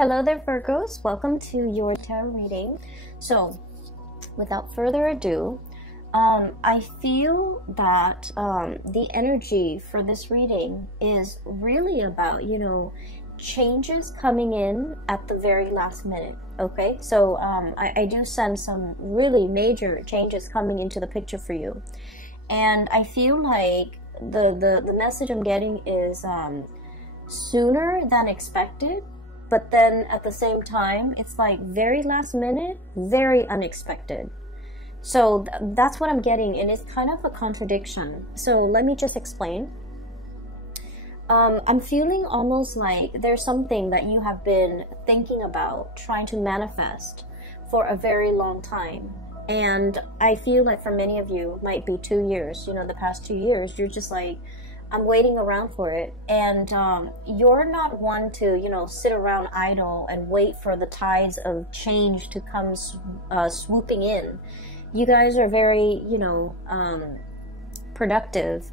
Hello there, Virgos. Welcome to your tarot reading. So, without further ado, I feel that the energy for this reading is really about, changes coming in at the very last minute. Okay, so I do sense some really major changes coming into the picture for you, and I feel like the message I'm getting is sooner than expected. But then at the same time, it's like very last minute, very unexpected. So that's what I'm getting, and it's kind of a contradiction. So let me just explain. I'm feeling almost like there's something that you have been thinking about, trying to manifest for a very long time. And I feel like for many of you, it might be 2 years, the past 2 years, you're just like, I'm waiting around for it. And you're not one to, sit around idle and wait for the tides of change to come swooping in. You guys are very, productive.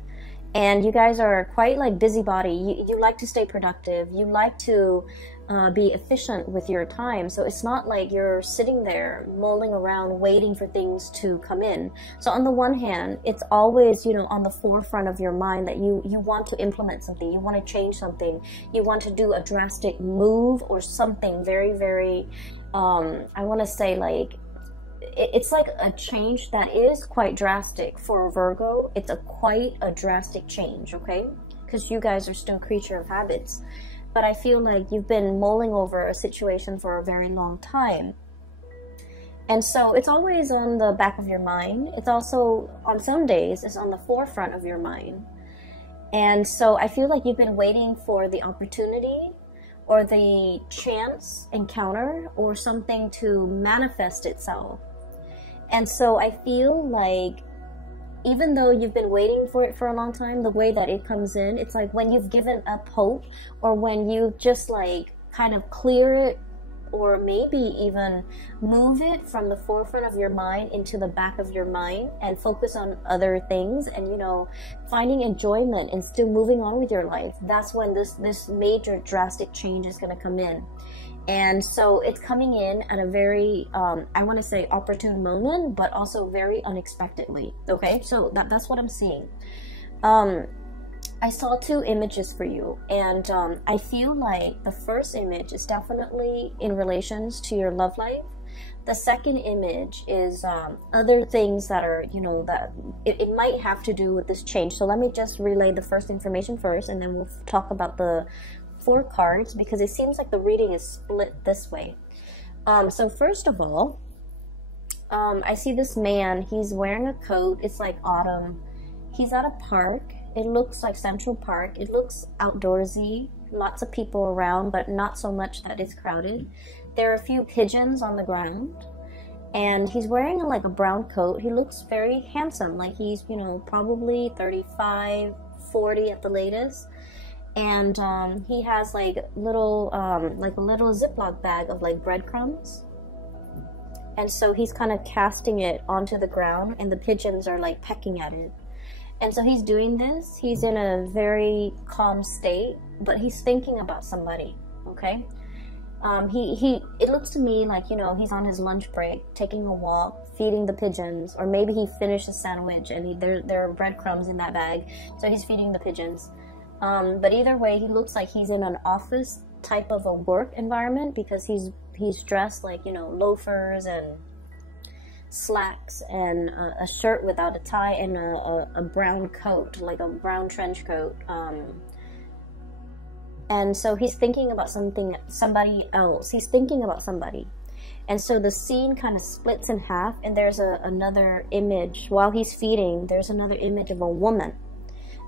And you guys are quite like busybody. You like to stay productive. You like to be efficient with your time. So it's not like you're sitting there mulling around waiting for things to come in. So on the one hand, it's always, on the forefront of your mind that you want to implement something. You want to change something. You want to do a drastic move or something very, very, I want to say like, it's like a change that is quite drastic for a Virgo. It's quite a drastic change, okay? Because you guys are still a creature of habits. But I feel like you've been mulling over a situation for a very long time. And so it's always on the back of your mind. It's also, on some days, it's on the forefront of your mind. And so I feel like you've been waiting for the opportunity or the chance encounter or something to manifest itself. And so I feel like even though you've been waiting for it for a long time, the way that it comes in, it's like when you've given up hope or when you just like kind of clear it or maybe even move it from the forefront of your mind into the back of your mind and focus on other things and, finding enjoyment and still moving on with your life. That's when this major drastic change is going to come in. And so it's coming in at a very, I want to say opportune moment, but also very unexpectedly. Okay, so that's what I'm seeing. I saw 2 images for you, and I feel like the first image is definitely in relations to your love life. The second image is other things that are, that it might have to do with this change. So let me just relay the first information first, and then we'll talk about the 4 cards, because it seems like the reading is split this way. So first of all, I see this man. He's wearing a coat. It's like autumn. He's at a park. It looks like Central Park. It looks outdoorsy. Lots of people around, but not so much that it's crowded. There are a few pigeons on the ground. And he's wearing like a brown coat. He looks very handsome. Like he's, probably 35, 40 at the latest. And he has like little, like a little Ziploc bag of like breadcrumbs. And so he's kind of casting it onto the ground, and the pigeons are like pecking at it. And so he's doing this. He's in a very calm state, but he's thinking about somebody. Okay. It looks to me like, he's on his lunch break, taking a walk, feeding the pigeons, or maybe he finished a sandwich and there are breadcrumbs in that bag. So he's feeding the pigeons. But either way, he looks like he's in an office type of a work environment, because he's dressed like, loafers and slacks and a shirt without a tie and a brown coat, like a brown trench coat. And so he's thinking about somebody else. He's thinking about somebody. And so the scene kind of splits in half, and there's another image. While he's feeding, there's another image of a woman.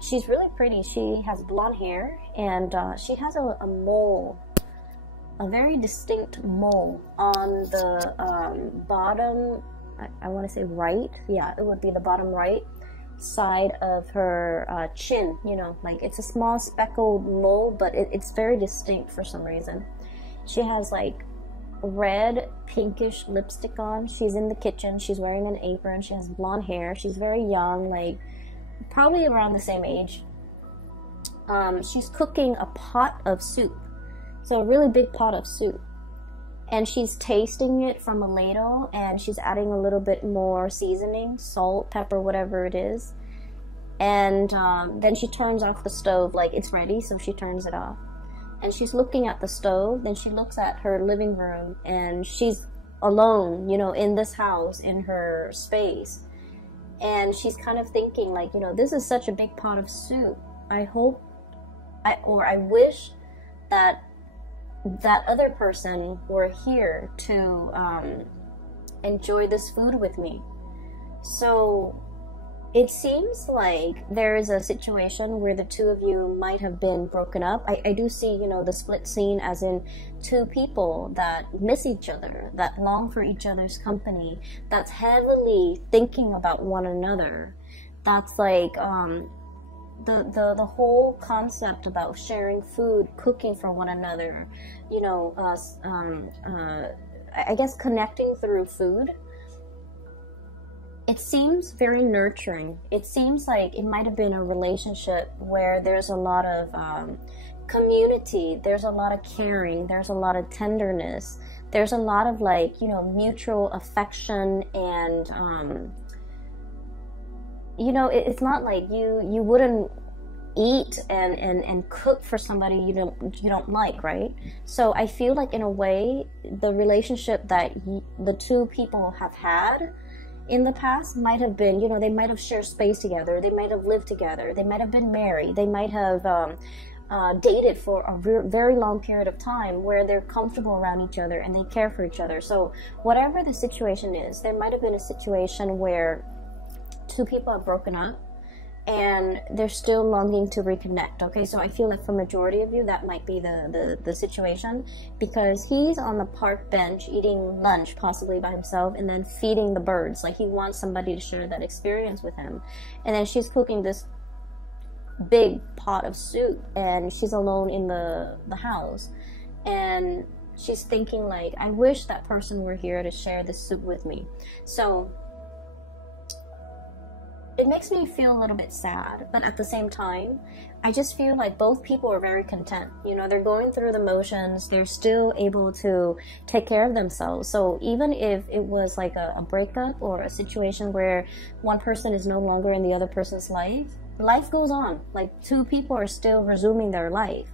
She's really pretty. She has blonde hair, and she has a mole, a very distinct mole on the bottom, I want to say right. Yeah, it would be the bottom right side of her chin, like it's a small speckled mole, but it's very distinct for some reason. She has like red pinkish lipstick on. She's in the kitchen. She's wearing an apron. She has blonde hair. She's very young, like probably around the same age. She's cooking a pot of soup. So a really big pot of soup. and she's tasting it from a ladle, and she's adding a little bit more seasoning, salt, pepper, whatever it is. And then she turns off the stove, like it's ready, so she turns it off. And she's looking at the stove, then she looks at her living room, and she's alone, you know, in this house, in her space. And she's kind of thinking like, you know, this is such a big pot of soup. I wish that that other person were here to enjoy this food with me. So it seems like there is a situation where the two of you might have been broken up. I do see, you know, the split scene as in two people that miss each other, that long for each other's company, that's heavily thinking about one another. That's like the whole concept about sharing food, cooking for one another, you know, I guess connecting through food. It seems very nurturing. It seems like it might have been a relationship where there's a lot of community, there's a lot of caring, there's a lot of tenderness, there's a lot of like, you know, mutual affection, and you know, it's not like you wouldn't eat and cook for somebody you don't like, right? So I feel like in a way the relationship that the two people have had in the past might have been, you know, they might have shared space together, they might have lived together, they might have been married, they might have dated for a very long period of time where they're comfortable around each other and they care for each other. So whatever the situation is, there might have been a situation where two people have broken up and they're still longing to reconnect. Okay, so I feel like for majority of you that might be the situation, because he's on the park bench eating lunch possibly by himself and then feeding the birds. Like he wants somebody to share that experience with him. And then she's cooking this big pot of soup and she's alone in the house, and she's thinking like, I wish that person were here to share this soup with me. So it makes me feel a little bit sad, but at the same time, I just feel like both people are very content. You know, they're going through the motions, they're still able to take care of themselves. So even if it was like a breakup or a situation where one person is no longer in the other person's life, life goes on. Like two people are still resuming their life.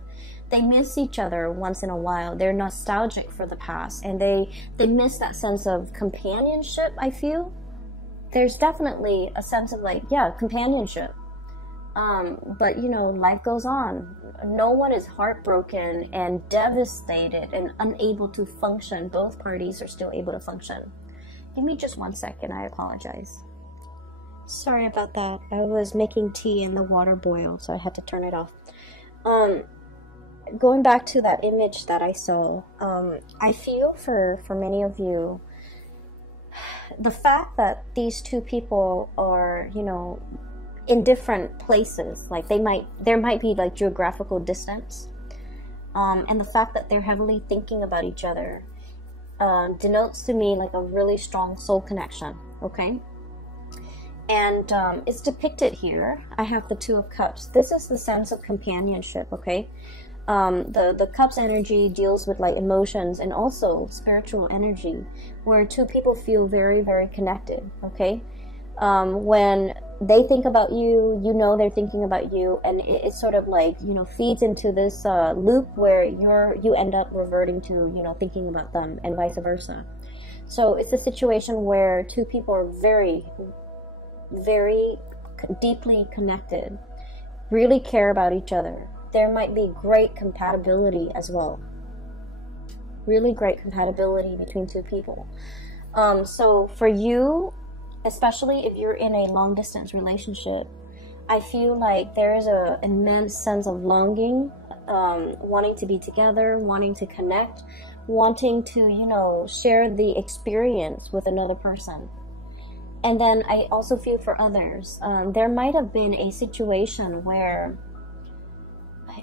They miss each other once in a while. They're nostalgic for the past, and they miss that sense of companionship, I feel. There's definitely a sense of like, yeah, companionship. But you know, life goes on. No one is heartbroken and devastated and unable to function. Both parties are still able to function. Give me just 1 second, I apologize. Sorry about that. I was making tea and the water boiled, so I had to turn it off. Going back to that image that I saw, I feel for many of you, the fact that these two people are, you know, in different places, like there might be like geographical distance, and the fact that they're heavily thinking about each other denotes to me like a really strong soul connection. Okay, and it's depicted here. I have the Two of Cups. This is the sense of companionship. Okay, the Cups energy deals with like emotions and also spiritual energy, where two people feel very, very connected. Okay, when they think about you, you know they're thinking about you, and it's sort of like, you know, feeds into this loop where you end up reverting to, you know, thinking about them, and vice versa. So it's a situation where two people are very, very deeply connected, really care about each other. There might be great compatibility as well. Really great compatibility between two people. So for you, especially if you're in a long distance relationship, I feel like there is an immense sense of longing, wanting to be together, wanting to connect, wanting to, you know, share the experience with another person. And then I also feel for others, there might have been a situation where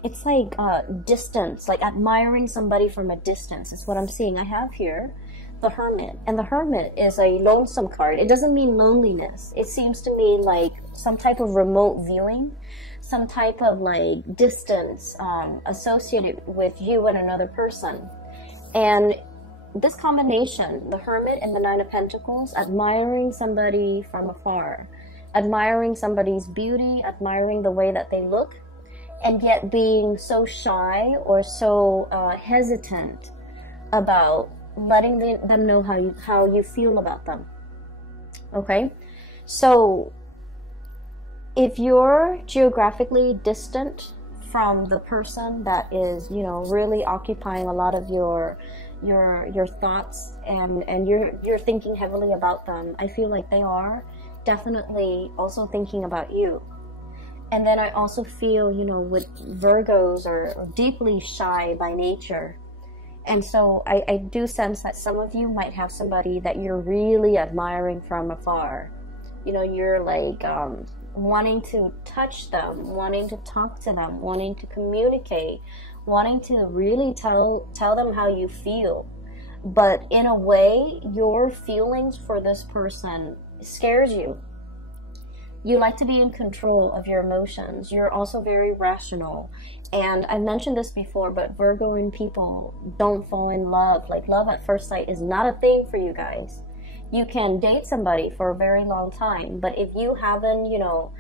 it's like distance, like admiring somebody from a distance is what I'm seeing. I have here the Hermit, and the Hermit is a lonesome card. It doesn't mean loneliness. It seems to me like some type of remote viewing, some type of like distance associated with you and another person. And this combination, the Hermit and the Nine of Pentacles, admiring somebody from afar, admiring somebody's beauty, admiring the way that they look, and yet being so shy or so hesitant about letting them know how you feel about them. Okay, so if you're geographically distant from the person that is, you know, really occupying a lot of your thoughts, and you're thinking heavily about them, I feel like they are definitely also thinking about you. And then I also feel, you know, with Virgos are deeply shy by nature. And so I do sense that some of you might have somebody that you're really admiring from afar. You know, you're like wanting to touch them, wanting to talk to them, wanting to communicate, wanting to really tell them how you feel. But in a way, your feelings for this person scares you. You like to be in control of your emotions. You're also very rational. And I mentioned this before, but Virgoing people don't fall in love. Like, love at first sight is not a thing for you guys. You can date somebody for a very long time, but if you haven't, you know,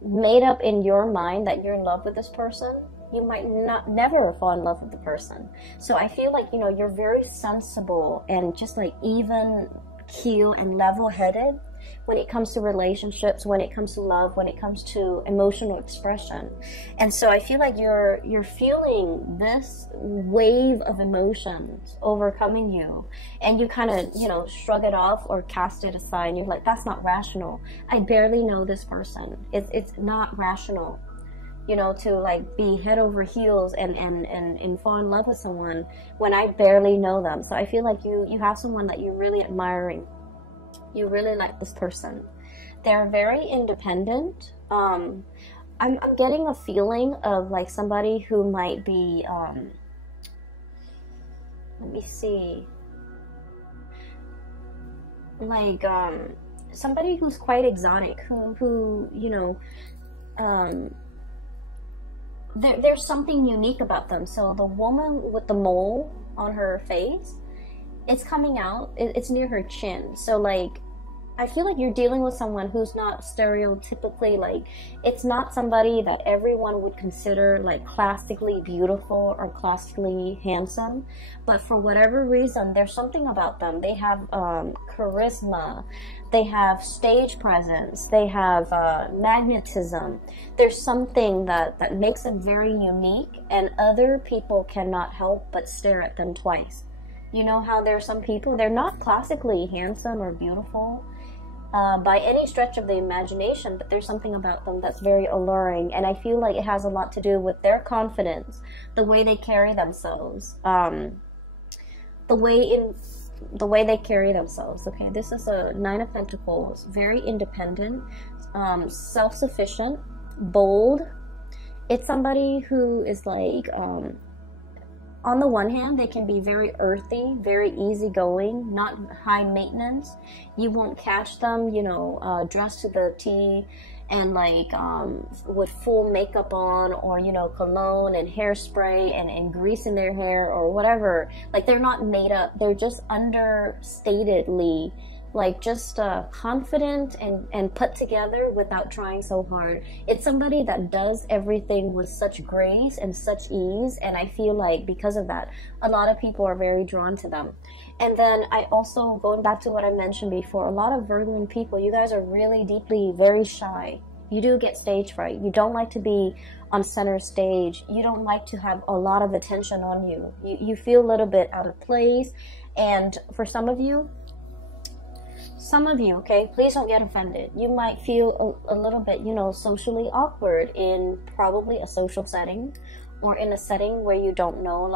made up in your mind that you're in love with this person, you might never fall in love with the person. So I feel like, you know, you're very sensible and just like even keel and level-headed when it comes to relationships, when it comes to love, when it comes to emotional expression. And so I feel like you're feeling this wave of emotions overcoming you, and you kind of, you know, shrug it off or cast it aside, and you're like, that's not rational. I barely know this person. It's not rational, you know, to like be head over heels and fall in love with someone when I barely know them. So I feel like you have someone that you're really admiring. You really like this person. They're very independent. I'm getting a feeling of like somebody who might be, let me see, like somebody who's quite exotic, who you know, there's something unique about them. So the woman with the mole on her face, it's coming out, it's near her chin. So like, I feel like you're dealing with someone who's not stereotypically, like, it's not somebody that everyone would consider like classically beautiful or classically handsome, but for whatever reason, there's something about them. They have charisma, they have stage presence, they have magnetism. There's something that makes them very unique, and other people cannot help but stare at them twice. You know how there are some people, they're not classically handsome or beautiful by any stretch of the imagination, but there's something about them that's very alluring, and I feel like it has a lot to do with their confidence, the way they carry themselves, the way they carry themselves. Okay, this is a Nine of Pentacles, very independent, self-sufficient, bold. It's somebody who is like, on the one hand, they can be very earthy, very easygoing, not high maintenance. You won't catch them, you know, dressed to the T and like with full makeup on, or, you know, cologne and hairspray and grease in their hair or whatever. Like, they're not made up. They're just understatedly, like, just confident and put together without trying so hard. It's somebody that does everything with such grace and such ease, and I feel like because of that, a lot of people are very drawn to them. And then I also, going back to what I mentioned before, a lot of Virgo people, you guys are really deeply very shy. You do get stage fright. You don't like to be on center stage. You don't like to have a lot of attention on you. You feel a little bit out of place, and for some of you, okay, please don't get offended. You might feel a little bit, you know, socially awkward in probably a social setting, or in a setting where you don't know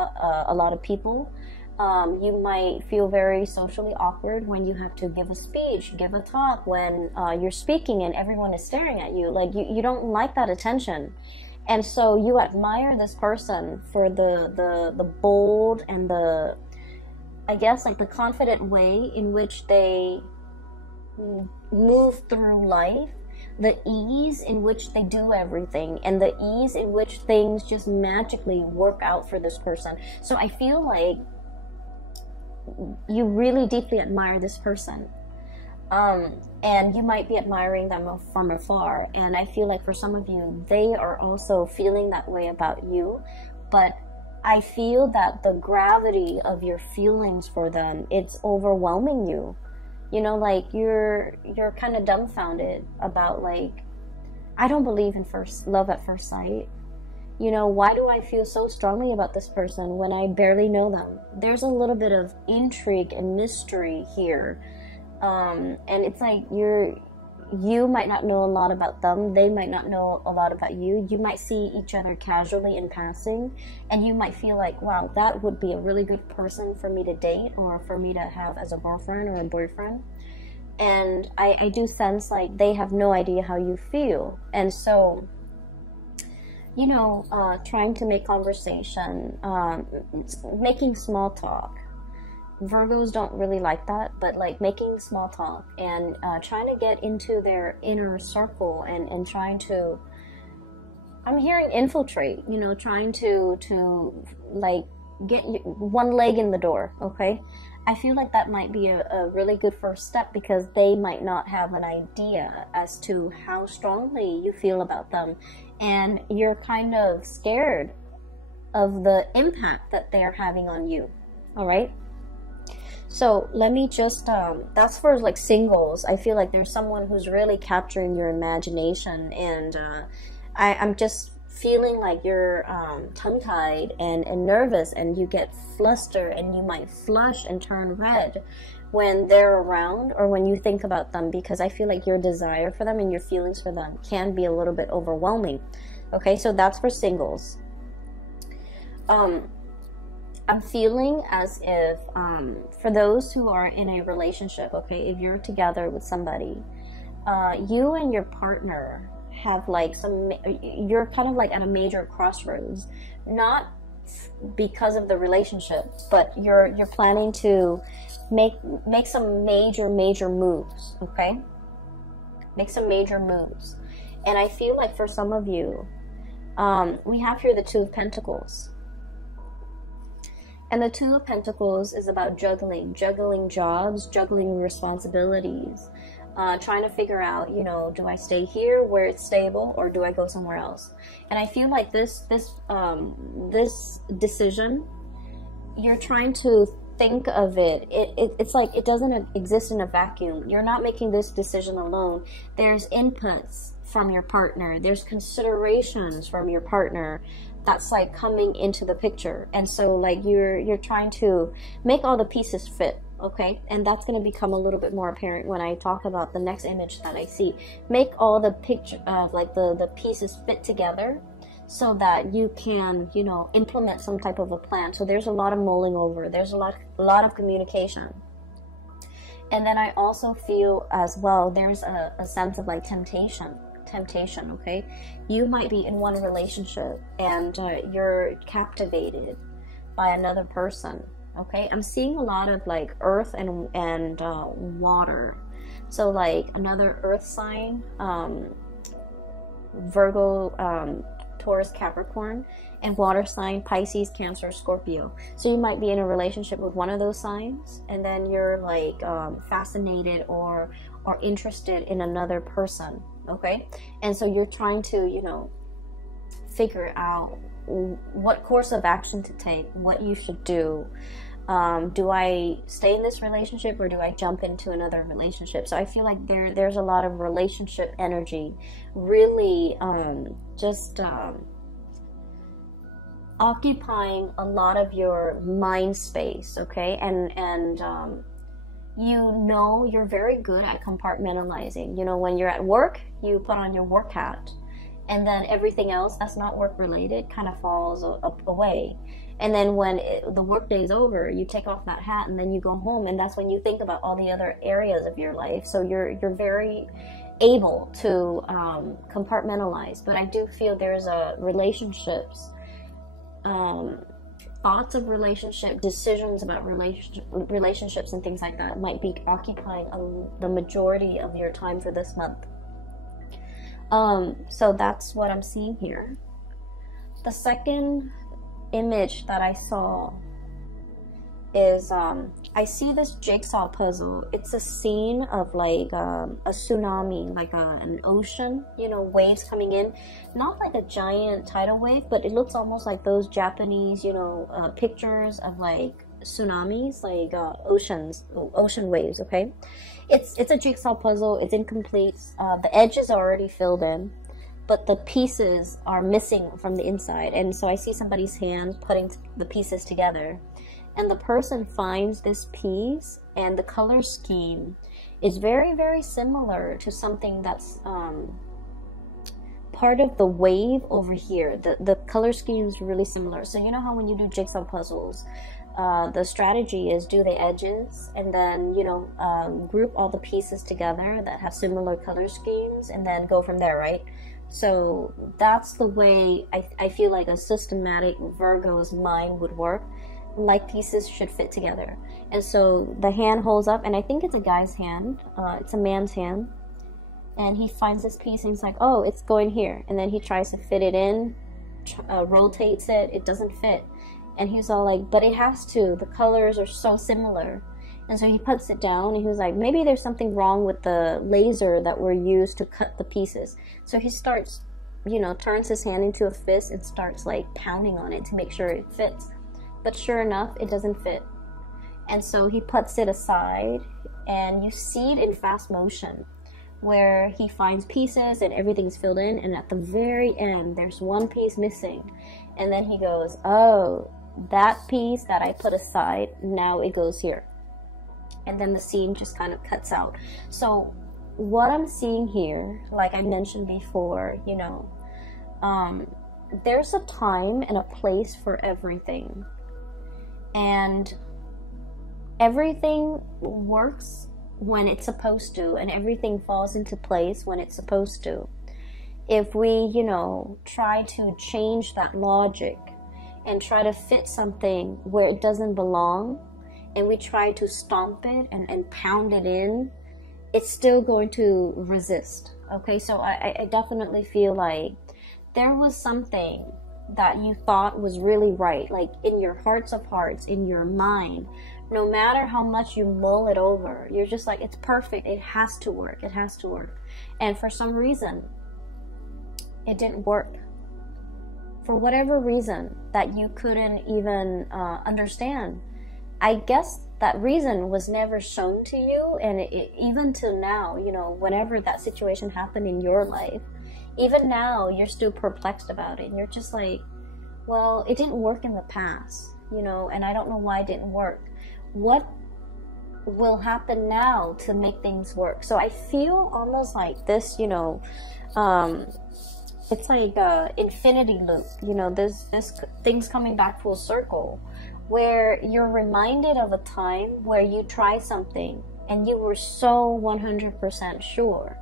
a lot of people. You might feel very socially awkward when you have to give a speech, give a talk, when you're speaking and everyone is staring at you. Like, you don't like that attention. And so you admire this person for the bold and the, I guess, like the confident way in which they move through life, the ease in which they do everything, and the ease in which things just magically work out for this person. So I feel like you really deeply admire this person. And you might be admiring them from afar. And I feel like for some of you, they are also feeling that way about you. But I feel that the gravity of your feelings for them, it's overwhelming you. You know, like you're kind of dumbfounded about, like, I don't believe in love at first sight. You know, why do I feel so strongly about this person when I barely know them? There's a little bit of intrigue and mystery here. And it's like you might not know a lot about them. They might not know a lot about you. You might see each other casually in passing, and you might feel like, wow, that would be a really good person for me to date or for me to have as a girlfriend or a boyfriend. And I do sense like they have no idea how you feel. And so, you know, trying to make conversation, making small talk. Virgos don't really like that, but like making small talk and trying to get into their inner circle and trying to, I'm hearing infiltrate, you know, trying to like get one leg in the door, okay? I feel like that might be a really good first step, because they might not have an idea as to how strongly you feel about them, and you're kind of scared of the impact that they are having on you, all right? So let me just, that's for like singles. I feel like there's someone who's really capturing your imagination, and I'm just feeling like you're tongue-tied and nervous, and you get flustered, and you might flush and turn red when they're around or when you think about them, because I feel like your desire for them and your feelings for them can be a little bit overwhelming. Okay, so that's for singles. I'm feeling as if, for those who are in a relationship, okay, if you're together with somebody, you and your partner have like you're kind of like at a major crossroads, not because of the relationship, but you're planning to make some major moves, okay? Make some major moves. And I feel like for some of you, we have here the Two of Pentacles. And the Two of Pentacles is about juggling jobs, juggling responsibilities, trying to figure out, you know, do I stay here where it's stable, or do I go somewhere else? And I feel like this decision, you're trying to think of it. It's like it doesn't exist in a vacuum. You're not making this decision alone. There's inputs from your partner. There's considerations from your partner that's like coming into the picture. And so like you're trying to make all the pieces fit, okay? And that's going to become a little bit more apparent when I talk about the next image that I see. Make all the picture of like the pieces fit together so that you can, you know, implement some type of a plan. So there's a lot of mulling over. There's a lot of communication. And then I also feel as well, there's a sense of like temptation, okay? You might be in one relationship and you're captivated by another person, okay? I'm seeing a lot of like earth and water. So like another earth sign, Virgo, Taurus, Capricorn, and water sign, Pisces, Cancer, Scorpio. So you might be in a relationship with one of those signs, and then you're like fascinated or interested in another person, okay? And so you're trying to, you know, figure out what course of action to take, what you should do. Do I stay in this relationship or do I jump into another relationship? So I feel like there's a lot of relationship energy, really occupying a lot of your mind space, okay? And you know, you're very good at compartmentalizing. You know, when you're at work, you put on your work hat, and then everything else that's not work related kind of falls away. And then when the work day is over, you take off that hat and then you go home, and that's when you think about all the other areas of your life. So you're very able to compartmentalize. But I do feel there's relationships, thoughts of relationship, decisions about relationships and things like that might be occupying the majority of your time for this month. So that's what I'm seeing here. The second image that I saw is I see this jigsaw puzzle. It's a scene of like a tsunami, like an ocean, you know, waves coming in. Not like a giant tidal wave, but it looks almost like those Japanese, you know, pictures of like tsunamis, like ocean waves, okay? It's a jigsaw puzzle. It's incomplete. The edges are already filled in, but the pieces are missing from the inside. And so I see somebody's hand putting the pieces together. And the person finds this piece, and the color scheme is very, very similar to something that's part of the wave over here. The color scheme is really similar. So you know how when you do jigsaw puzzles, the strategy is do the edges and then, you know, group all the pieces together that have similar color schemes and then go from there, right? So that's the way I feel like a systematic Virgo's mind would work. Like pieces should fit together. And so the hand holds up, and I think it's a guy's hand. It's a man's hand. And he finds this piece and he's like, oh, it's going here. And then he tries to fit it in, rotates it. It doesn't fit. And he's all like, but it has to. The colors are so similar. And so he puts it down, and he was like, maybe there's something wrong with the laser that were used to cut the pieces. So he starts, you know, turns his hand into a fist and starts like pounding on it to make sure it fits. But sure enough, it doesn't fit. And so he puts it aside, and you see it in fast motion where he finds pieces and everything's filled in, and at the very end there's one piece missing. And then he goes, oh, that piece that I put aside, now it goes here. And then the scene just kind of cuts out. So what I'm seeing here, like I mentioned before, you know, there's a time and a place for everything. And everything works when it's supposed to, and everything falls into place when it's supposed to. If we, you know, try to change that logic and try to fit something where it doesn't belong, and we try to stomp it and pound it in, it's still going to resist. Okay, so I definitely feel like there was something that you thought was really right, like in your hearts of hearts, in your mind. No matter how much you mull it over, you're just like, it's perfect, it has to work, it has to work. And for some reason, it didn't work. For whatever reason that you couldn't even understand. I guess that reason was never shown to you, and even till now, you know, whenever that situation happened in your life, even now, you're still perplexed about it. And you're just like, well, it didn't work in the past, you know, and I don't know why it didn't work. What will happen now to make things work? So I feel almost like this, you know, it's like a infinity loop, you know, this things coming back full circle, where you're reminded of a time where you tried something and you were so 100% sure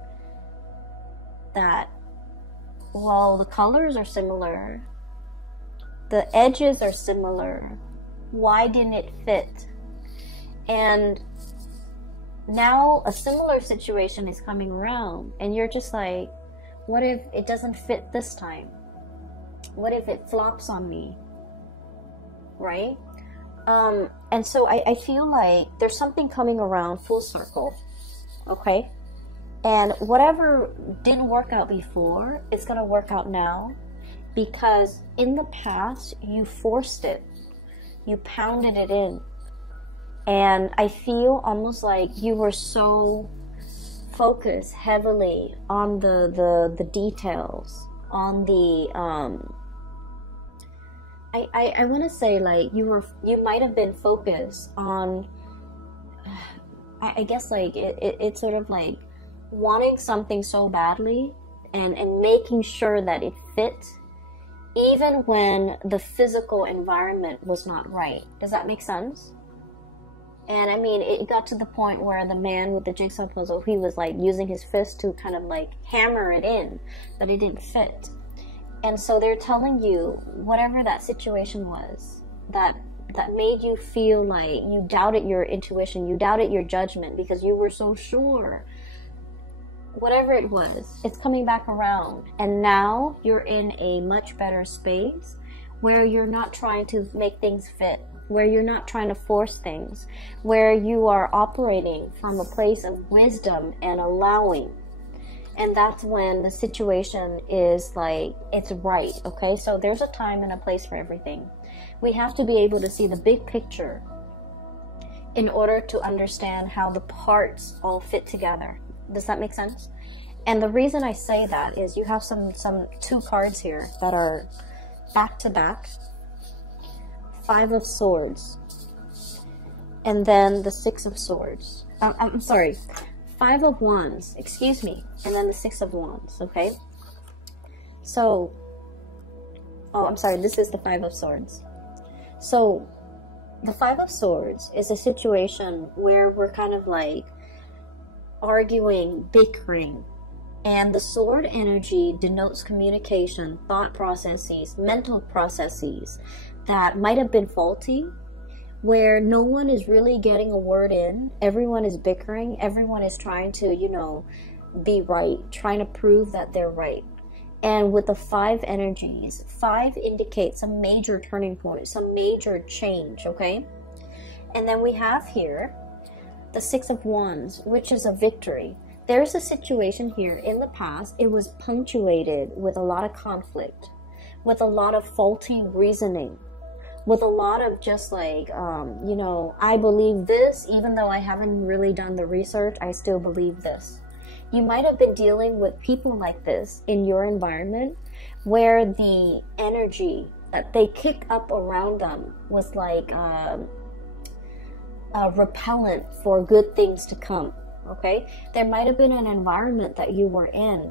that, well, the colors are similar, the edges are similar, why didn't it fit? And now a similar situation is coming around, and you're just like, what if it doesn't fit this time? What if it flops on me? Right? And so I feel like there's something coming around full circle, okay? And whatever didn't work out before, it's going to work out now, because in the past, you forced it. You pounded it in. And I feel almost like you were so focused heavily on the details, on the, I want to say like you might have been focused on, I guess like it's sort of like wanting something so badly and making sure that it fit, even when the physical environment was not right. Does that make sense? And I mean, it got to the point where the man with the jigsaw puzzle, he was like using his fist to kind of like hammer it in, but it didn't fit. And so they're telling you, whatever that situation was, that made you feel like you doubted your intuition, you doubted your judgment because you were so sure. Whatever it was, it's coming back around. And now you're in a much better space where you're not trying to make things fit. where you're not trying to force things, where you are operating from a place of wisdom and allowing. And that's when the situation is like, it's right, okay? So there's a time and a place for everything. We have to be able to see the big picture in order to understand how the parts all fit together. Does that make sense? And the reason I say that is you have some two cards here that are back to back. 5 of Swords. And then the 6 of Swords. I'm sorry. 5 of Wands. Excuse me. And then the 6 of Wands. Okay? So, oh, I'm sorry. This is the 5 of Swords. So, the 5 of Swords is a situation where we're kind of like arguing, bickering. And the sword energy denotes communication, thought processes, mental processes that might have been faulty, where no one is really getting a word in. Everyone is bickering. Everyone is trying to, you know, be right, trying to prove that they're right. And with the 5 energies, 5 indicates some major turning point, some major change, okay? And then we have here the 6 of Wands, which is a victory. There's a situation here in the past, it was punctuated with a lot of conflict, with a lot of faulty reasoning, with a lot of just like, you know, I believe this, even though I haven't really done the research, I still believe this. You might have been dealing with people like this in your environment where the energy that they kick up around them was like repellent for good things to come. Okay, there might have been an environment that you were in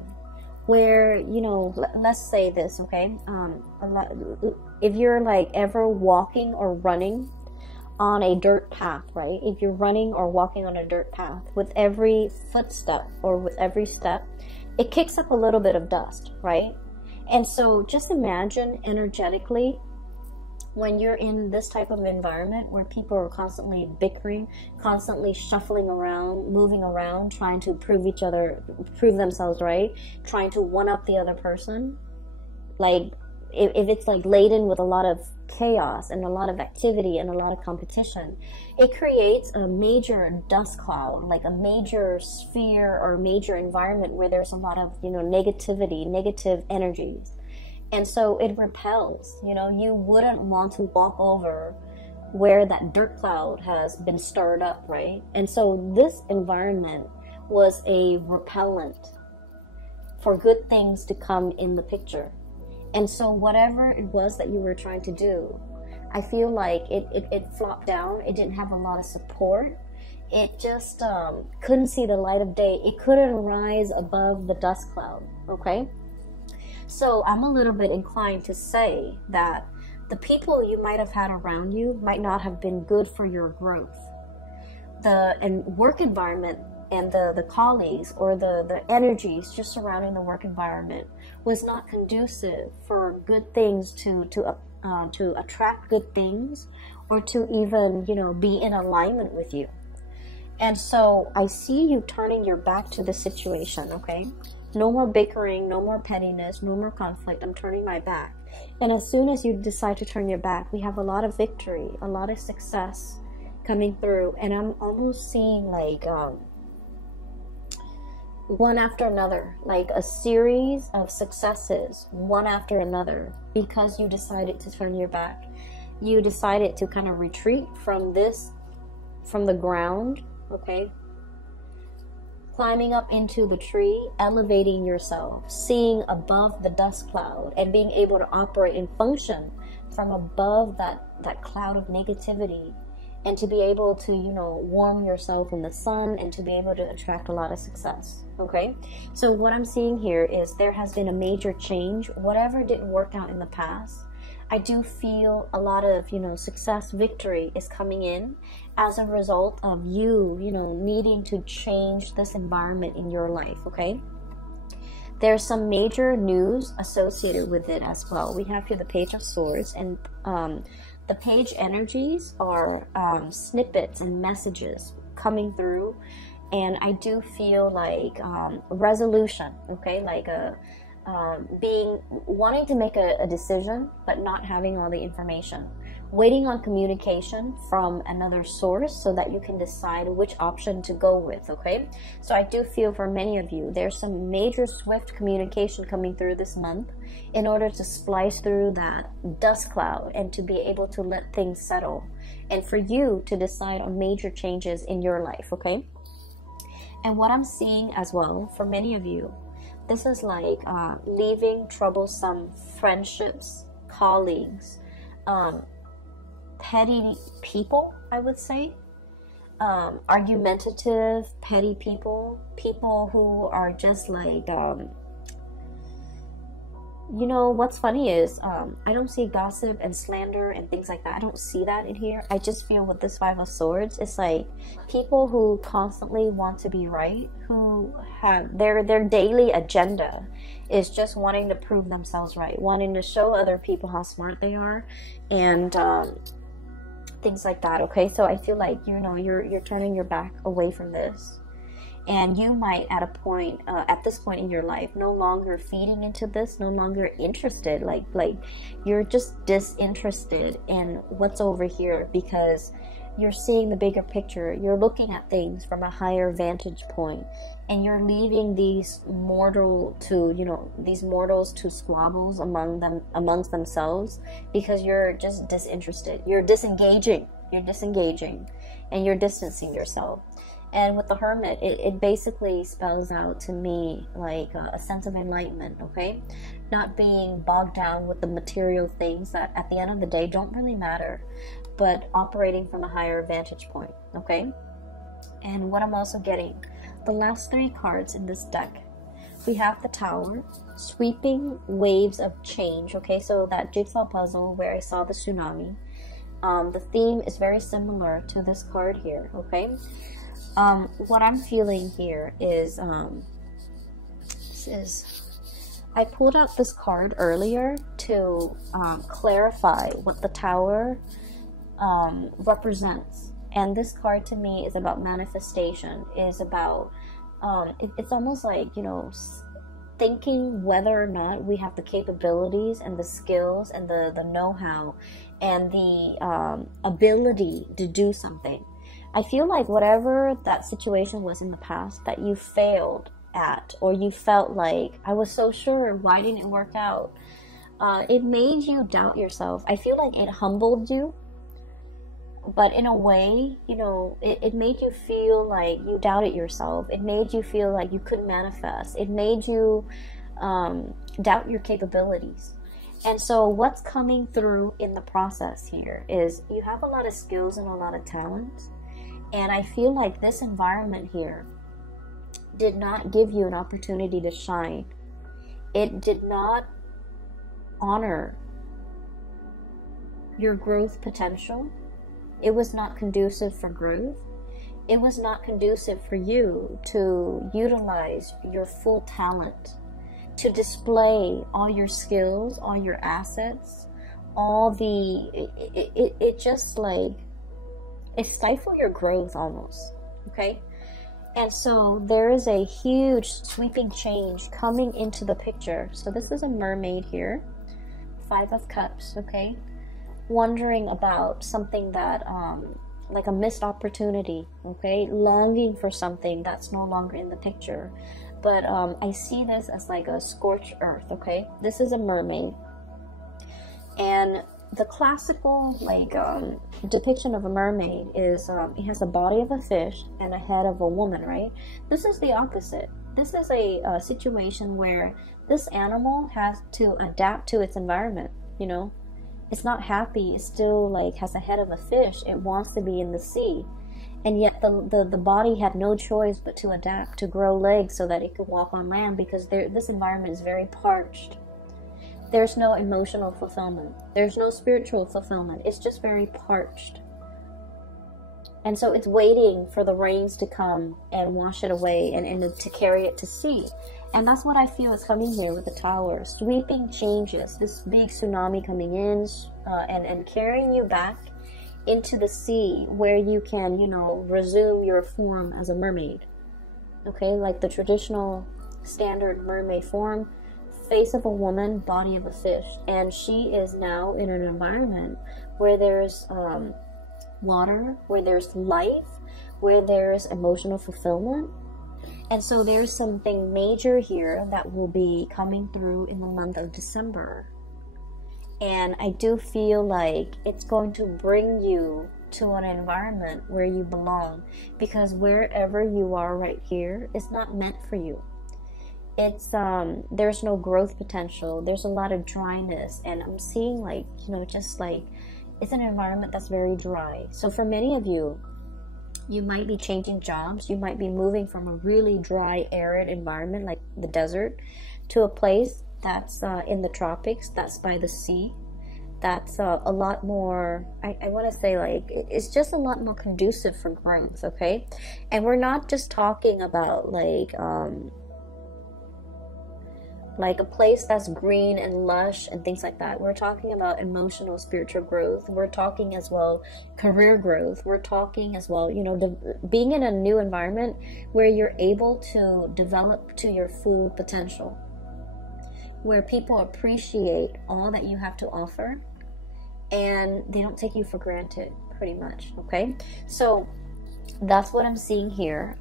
where, you know, let's say this, okay, if you're like ever walking or running on a dirt path, right? If you're running or walking on a dirt path, with every footstep or with every step, it kicks up a little bit of dust, right? And so just imagine energetically when you're in this type of environment where people are constantly bickering, constantly shuffling around, moving around, trying to prove themselves right, trying to one up the other person. Like if it's like laden with a lot of chaos and a lot of activity and a lot of competition, it creates a major dust cloud, like a major sphere or major environment where there's a lot of, you know, negativity, negative energies. And so it repels, you know, you wouldn't want to walk over where that dirt cloud has been stirred up, right? And so this environment was a repellent for good things to come in the picture. And so whatever it was that you were trying to do, I feel like it flopped down. It didn't have a lot of support. It just couldn't see the light of day. It couldn't rise above the dust cloud, okay? So I'm a little bit inclined to say that the people you might have had around you might not have been good for your growth. The work environment and the colleagues or the energies just surrounding the work environment was not conducive for good things to attract good things or to even, you know, be in alignment with you. And so I see you turning your back to the situation, okay? No more bickering, no more pettiness, no more conflict. I'm turning my back. And as soon as you decide to turn your back, we have a lot of victory, a lot of success coming through. And I'm almost seeing like one after another, like a series of successes, one after another, because you decided to turn your back. You decided to kind of retreat from the ground, okay? Climbing up into the tree, elevating yourself, seeing above the dust cloud, and being able to operate and function from above that cloud of negativity, and to be able to, you know, warm yourself in the sun and to be able to attract a lot of success, okay? So what I'm seeing here is there has been a major change. Whatever didn't work out in the past, I do feel a lot of, you know, success, victory is coming in as a result of you, you know, needing to change this environment in your life, okay? There's some major news associated with it as well. We have here the Page of Swords, and the page energies are snippets and messages coming through, and I do feel like resolution, okay? Like wanting to make a decision but not having all the information, waiting on communication from another source so that you can decide which option to go with, okay? So I do feel for many of you, there's some major swift communication coming through this month in order to splice through that dust cloud and to be able to let things settle, and for you to decide on major changes in your life, okay? And what I'm seeing as well for many of you, this is like leaving troublesome friendships, colleagues, petty people, I would say, argumentative, petty people, people who are just like, you know, what's funny is, I don't see gossip and slander and things like that. I don't see that in here. I just feel with this Five of Swords, it's like people who constantly want to be right, who have their daily agenda is just wanting to prove themselves right, wanting to show other people how smart they are, and things like that, okay? So I feel like, you know, you're turning your back away from this. And you might at a point, at this point in your life, no longer feeding into this, no longer interested, like you're just disinterested in what's over here, because you're seeing the bigger picture. You're looking at things from a higher vantage point, and you're leaving these mortals to squabbles amongst themselves, because you're just disinterested. You're disengaging, and you're distancing yourself. And with the Hermit, it basically spells out to me like a sense of enlightenment, okay? Not being bogged down with the material things that at the end of the day don't really matter, but operating from a higher vantage point, okay? And what I'm also getting, the last three cards in this deck, we have the Tower, sweeping waves of change, okay? So that jigsaw puzzle where I saw the tsunami, the theme is very similar to this card here, okay? What I'm feeling here is, I pulled out this card earlier to clarify what the Tower represents. And this card to me is about manifestation, is about, it's almost like, you know, thinking whether or not we have the capabilities and the skills and the know-how and the ability to do something. I feel like whatever that situation was in the past that you failed at, or you felt like, I was so sure, why didn't it work out? It made you doubt yourself. I feel like it humbled you, but in a way, you know, it made you feel like you doubted yourself. It made you feel like you couldn't manifest. It made you doubt your capabilities. And so what's coming through in the process here is you have a lot of skills and a lot of talents. And I feel like this environment here did not give you an opportunity to shine. It did not honor your growth potential. It was not conducive for growth. It was not conducive for you to utilize your full talent, to display all your skills, all your assets, all the, it just like, it stifled your growth almost, okay? And so there is a huge sweeping change coming into the picture. So this is a mermaid here, 5 of Cups, okay? Wondering about something that, like a missed opportunity, okay? Longing for something that's no longer in the picture. But I see this as like a scorched earth, okay? This is a mermaid. And the classical like depiction of a mermaid is it has a body of a fish and a head of a woman, right? This is the opposite. This is a situation where this animal has to adapt to its environment, you know? It's not happy. It still like has a head of a fish. It wants to be in the sea. And yet the body had no choice but to adapt, to grow legs so that it could walk on land, because this environment is very parched. There's no emotional fulfillment. There's no spiritual fulfillment. It's just very parched. And so it's waiting for the rains to come and wash it away and to carry it to sea. And that's what I feel is coming here with the Tower. Sweeping changes. This big tsunami coming in and carrying you back into the sea where you can, you know, resume your form as a mermaid. Okay, like the traditional standard mermaid form. Face of a woman, body of a fish, and she is now in an environment where there's water, where there's life, where there's emotional fulfillment. And so there's something major here that will be coming through in the month of December. And I do feel like it's going to bring you to an environment where you belong, because wherever you are right here is not meant for you. It's there's no growth potential. There's a lot of dryness, and I'm seeing like, you know, just like it's an environment that's very dry. So for many of you, you might be changing jobs. You might be moving from a really dry, arid environment like the desert to a place that's in the tropics, that's by the sea, that's a lot more, I want to say, like, it's just a lot more conducive for growth, okay? And we're not just talking about like a place that's green and lush and things like that. We're talking about emotional, spiritual growth. We're talking as well career growth. We're talking as well, you know, being in a new environment where you're able to develop to your full potential, where people appreciate all that you have to offer and they don't take you for granted, pretty much, okay? So that's what I'm seeing here.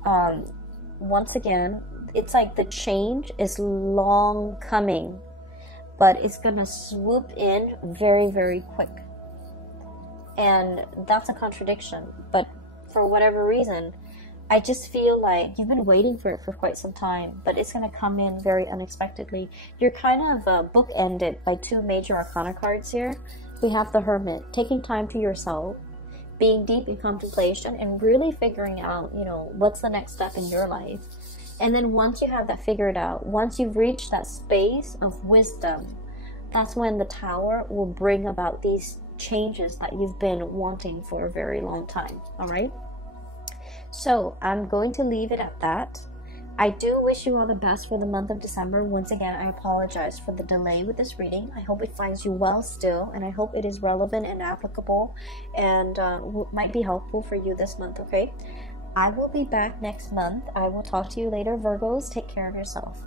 Once again, it's like the change is long coming, but it's gonna swoop in very, very quick. And that's a contradiction, but for whatever reason, I just feel like you've been waiting for it for quite some time, but it's gonna come in very unexpectedly. You're kind of bookended by two major arcana cards here. We have the Hermit, taking time to yourself, being deep in contemplation, and really figuring out, you know, what's the next step in your life. And then once you have that figured out, once you've reached that space of wisdom, that's when the Tower will bring about these changes that you've been wanting for a very long time. All right? So I'm going to leave it at that. I do wish you all the best for the month of December. Once again, I apologize for the delay with this reading. I hope it finds you well still, and I hope it is relevant and applicable and might be helpful for you this month, okay? I will be back next month. I will talk to you later, Virgos. Take care of yourself.